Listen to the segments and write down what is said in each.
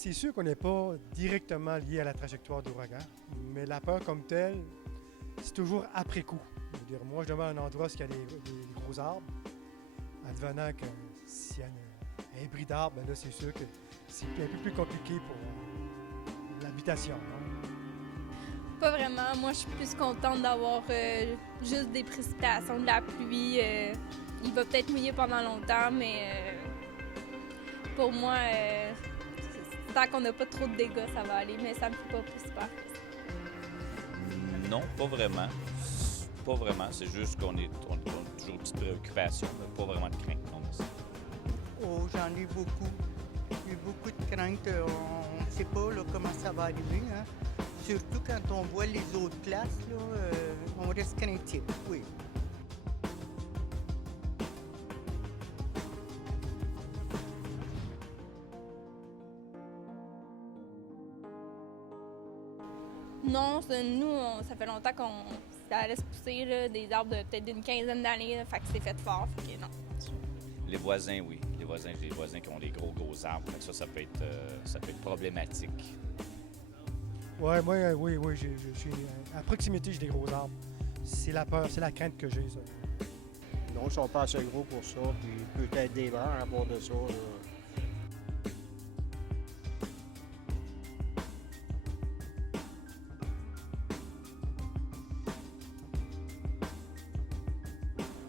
c'est sûr qu'on n'est pas directement lié à la trajectoire d'ouragan, mais la peur comme telle, c'est toujours après coup. Je veux dire, moi, je demeure à un endroit où il y a des gros arbres, advenant que s'il y a un bris d'arbres, ben là, c'est sûr que c'est un peu plus compliqué pour l'habitation. Hein. Pas vraiment. Moi, je suis plus contente d'avoir juste des précipitations, de la pluie. Il va peut-être mouiller pendant longtemps, mais pour moi, tant qu'on n'a pas trop de dégâts, ça va aller, mais ça me fait pas plus peur. Non, pas vraiment. Pas vraiment. C'est juste qu'on a toujours une petite préoccupation, mais pas vraiment de crainte. Non, merci. Oh, j'en ai beaucoup. J'ai beaucoup de craintes. On ne sait pas là, comment ça va arriver. Hein. Surtout quand on voit les autres classes, là, on reste craintif, oui. Non, nous, ça fait longtemps qu'on ça laisse pousser là, des arbres de peut-être d'une quinzaine d'années, là, fait que c'est fait fort, fait que non. Les voisins, oui. J'ai des voisins qui ont des gros arbres. Fait que ça peut être problématique. Ouais, moi, oui, à proximité, j'ai des gros arbres. C'est la peur, c'est la crainte que j'ai, ça. Non, ils sont pas assez gros pour ça, puis peut-être des vents à bord de ça. Là.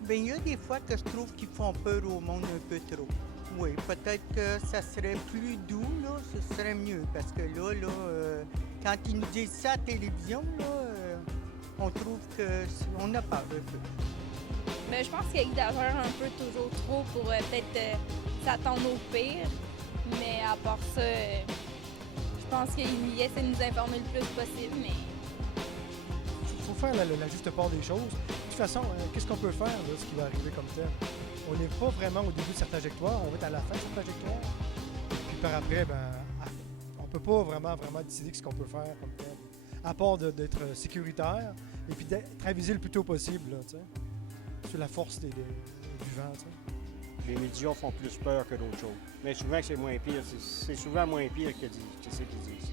Bien, il y a des fois que je trouve qu'ils font peur au monde un peu trop. Oui, peut-être que ça serait plus doux, là, ce serait mieux. Parce que là, quand ils nous disent ça à la télévision, là, on trouve qu'on a peur un peu. Mais je pense qu'ils exagèrent un peu toujours trop pour peut-être s'attendre au pire. Mais à part ça, je pense qu'ils essaient de nous informer le plus possible, mais... Il faut faire la juste part des choses. De toute façon, qu'est-ce qu'on peut faire, là, ce qui va arriver comme tel? On n'est pas vraiment au début de sa trajectoire, on va être à la fin de sa trajectoire. Puis par après, on peut pas vraiment décider ce qu'on peut faire comme tel. À part d'être sécuritaire et puis d'être avisé le plus tôt possible, là, sur la force du vent. T'sais. Les médias font plus peur que d'autres choses. Mais souvent que c'est moins pire. C'est souvent moins pire que ce qu'ils disent.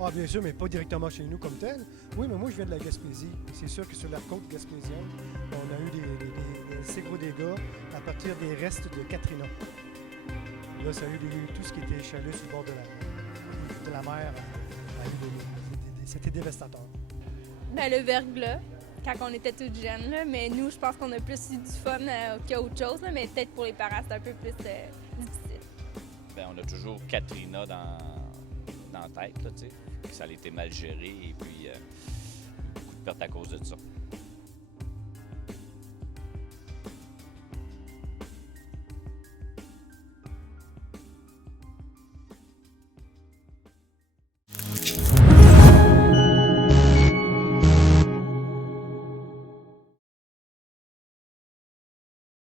Ah, bien sûr, mais pas directement chez nous comme tel. Oui, mais moi, je viens de la Gaspésie. C'est sûr que sur la côte gaspésienne, on a eu des assez gros dégâts à partir des restes de Katrina. Là, ça a eu tout ce qui était chalut sur le bord de la mer. C'était dévastateur. Ben, le verglas, quand on était toutes jeunes, là, mais nous, je pense qu'on a plus eu du fun qu'autre chose, là, mais peut-être pour les parents, c'est un peu plus difficile. Ben, on a toujours Katrina dans la tête, là, tu sais. Ça a été mal géré et puis beaucoup de pertes à cause de ça.